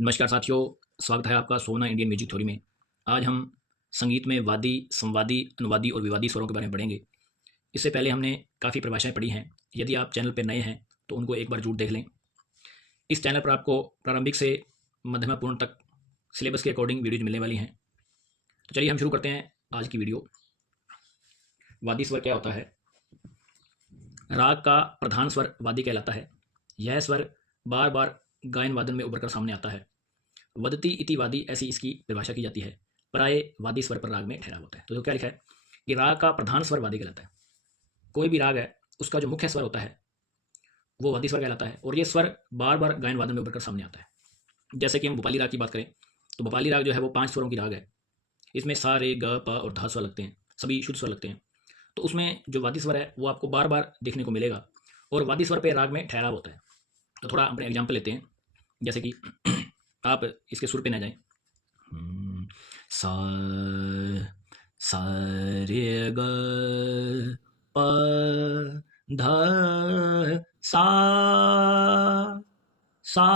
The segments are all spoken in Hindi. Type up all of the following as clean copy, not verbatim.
नमस्कार साथियों, स्वागत है आपका सोना इंडियन म्यूजिक थ्योरी में। आज हम संगीत में वादी, संवादी, अनुवादी और विवादी स्वरों के बारे में पढ़ेंगे। इससे पहले हमने काफ़ी परिभाषाएं पढ़ी हैं। यदि आप चैनल पर नए हैं तो उनको एक बार जरूर देख लें। इस चैनल पर आपको प्रारंभिक से मध्यमापूर्ण तक सिलेबस के अकॉर्डिंग वीडियोज मिलने वाली हैं। तो चलिए हम शुरू करते हैं आज की वीडियो। वादी स्वर क्या होता है? राग का प्रधान स्वर वादी कहलाता है। यह स्वर बार बार गायन वादन में उभरकर सामने आता है। वदती इति वादी, ऐसी इसकी परिभाषा की जाती है। प्राय वादी स्वर पर राग में ठहराव होता है। तो क्या लिखा है कि राग का प्रधान स्वर वादी कहलाता है। कोई भी राग है उसका जो मुख्य स्वर होता है वो वादी स्वर कहलाता है, और ये स्वर बार बार गायन वादन में उभरकर सामने आता है। जैसे कि हम भोपाली राग की बात करें तो भोपाली राग जो है वो 5 स्वरों की राग है। इसमें सा, रे, ग, प और धा स्वर लगते हैं, सभी शुद्ध स्वर लगते हैं। तो उसमें जो वादी स्वर है वो आपको बार बार देखने को मिलेगा, और वादी स्वर पर राग में ठहराव होता है। तो थोड़ा अपने एग्जाम्पल लेते हैं। जैसे कि आप इसके सुर पे ना जाएं। सा, सा रे ग प ध सा, सा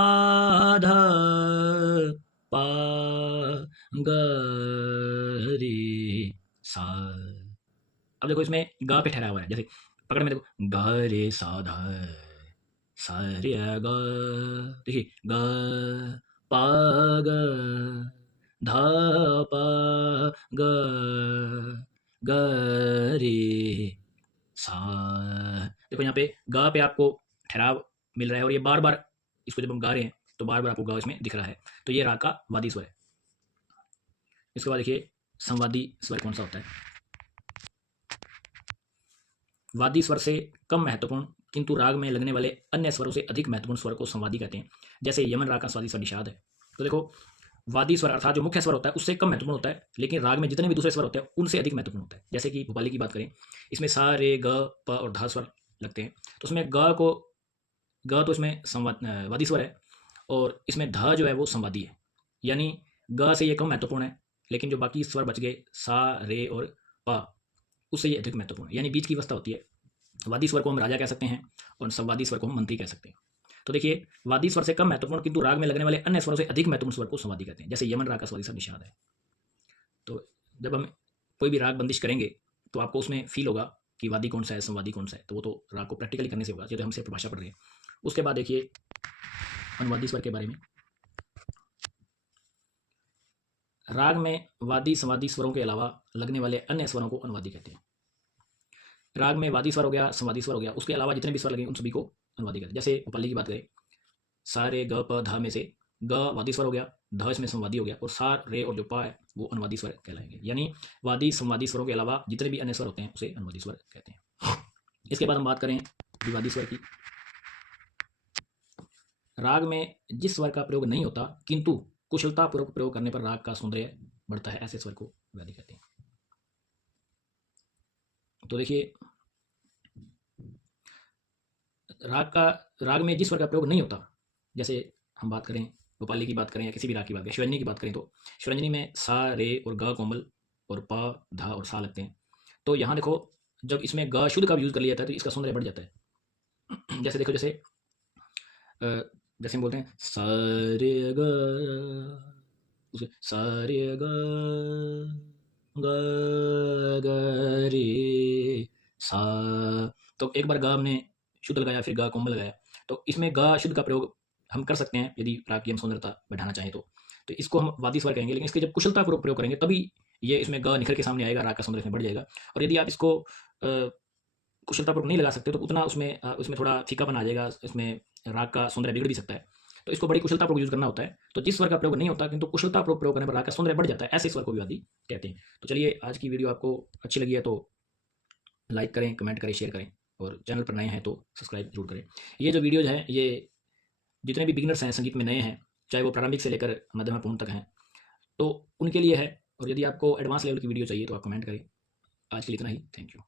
ध प ग रे सा। अब देखो इसमें ग पे ठहरा हुआ है। जैसे पकड़ में देखो, ग रे सा ध सा रे ग, देखिए ग प ग ध प ग ग रे सा। देखो यहाँ पे ग पे आपको ठहराव मिल रहा है, और ये बार बार इसको जब हम गा रहे हैं तो बार बार आपको ग इसमें दिख रहा है। तो ये राग का वादी स्वर है। इसके बाद देखिए संवादी स्वर कौन सा होता है। वादी स्वर से कम महत्वपूर्ण किंतु राग में लगने वाले अन्य स्वरों से अधिक महत्वपूर्ण स्वर को संवादी कहते हैं। जैसे यमन राग का स्वादी स्वर निषाद है। तो देखो वादी स्वर अर्थात जो मुख्य स्वर होता है उससे कम महत्वपूर्ण होता है, लेकिन राग में जितने भी दूसरे स्वर होते हैं उनसे अधिक महत्वपूर्ण होता है। जैसे कि भोपाली की बात करें, इसमें सा, रे, ग, प और धा स्वर लगते हैं। तो उसमें ग तो इसमें वादी स्वर है, और इसमें ध जो है वो संवादी है। यानी ग से ये कम महत्वपूर्ण है, लेकिन जो बाकी स्वर बच गए सा, रे और प, उससे ये अधिक महत्वपूर्ण है। यानी बीच की अवस्था होती है। वादी स्वर को हम राजा कह सकते हैं और संवादी स्वर को हम मंत्री कह सकते हैं। तो देखिए वादी स्वर से कम महत्वपूर्ण किंतु राग में लगने वाले अन्य स्वरों से अधिक महत्वपूर्ण स्वर को संवादी कहते हैं। जैसे यमन राग का स्वादी स्वर निषाद है। तो जब हम कोई भी राग बंदिश करेंगे तो आपको उसमें फील होगा कि वादी कौन सा है, संवादी कौन सा है। तो वो तो राग को प्रैक्टिकली करने से होगा, जो हम सिर्फ भाषा पढ़ रहे हैं। उसके बाद देखिए अनुवादी स्वर के बारे में। राग में वादी, संवादी स्वरों के अलावा लगने वाले अन्य स्वरों को अनुवादी कहते हैं। राग में वादी स्वर हो गया, संवादी स्वर हो गया, उसके अलावा जितने भी स्वर लगे उन सभी को अनुवादी कहते हैं। जैसे भोपाली की बात करें, सा, रे, ग, प, ध में से ग वादी स्वर हो गया, ध इसमें संवादी हो गया, और सा, रे और जो प है वो अनुवादी स्वर कहलाएंगे। यानी वादी, संवादी स्वरों के अलावा जितने भी अन्य स्वर होते हैं उसे अनुवादी स्वर कहते हैं। इसके बाद हम बात करें विवादी स्वर की। राग में जिस स्वर का प्रयोग नहीं होता किंतु कुशलतापूर्वक प्रयोग करने पर राग का सौंदर्य बढ़ता है, ऐसे स्वर को विवादी कहते हैं। तो देखिए राग में जिस स्वर का प्रयोग नहीं होता, जैसे हम बात करें भोपाली की बात करें या किसी भी राग की बात करें, शिवरंजनी की बात करें, तो शिवरंजनी में सा, रे और ग कोमल और प, धा और सा लगते हैं। तो यहाँ देखो जब इसमें ग शुद्ध का यूज कर लिया जाता है तो इसका सौंदर्य बढ़ जाता है। जैसे देखो, जैसे हम बोलते हैं सा रे ग, उसे सा रे ग ग रे सा। तो एक बार ग हमने शुद्ध लगाया, फिर ग कोमल लगाया, तो इसमें ग शुद्ध का प्रयोग हम कर सकते हैं यदि राग की हम सौंदर्यता बढ़ाना चाहें तो इसको हम वादी स्वर कहेंगे। लेकिन इसके जब कुशलतापूर्वक प्रयोग करेंगे तभी ये इसमें ग निखर के सामने आएगा, राग का सौंदर्य बढ़ जाएगा। और यदि आप इसको कुशलतापूर्वक नहीं लगा सकते तो उतना उसमें थोड़ा फीकापन आ जाएगा, इसमें राग का सौंदर्य बिगड़ भी सकता है। तो इसको बड़ी कुशलतापूर्वक यूज करना होता है। तो जिस स्वर का प्रयोग नहीं होता किंतु कुशलतापूर्वक प्रयोग करने पर राग का सौंदर्य बढ़ जाता है, ऐसे स्वर को विवादी कहते हैं। तो चलिए आज की वीडियो आपको अच्छी लगी है तो लाइक करें, कमेंट करें, शेयर करें, और चैनल पर नए हैं तो सब्सक्राइब जरूर करें। ये जो वीडियोज हैं ये जितने भी बिगिनर्स हैं संगीत में नए हैं, चाहे वो प्रारंभिक से लेकर मध्यमापूर्ण तक हैं, तो उनके लिए है। और यदि आपको एडवांस लेवल की वीडियो चाहिए तो आप कमेंट करें। आज के लिए इतना ही। Thank you.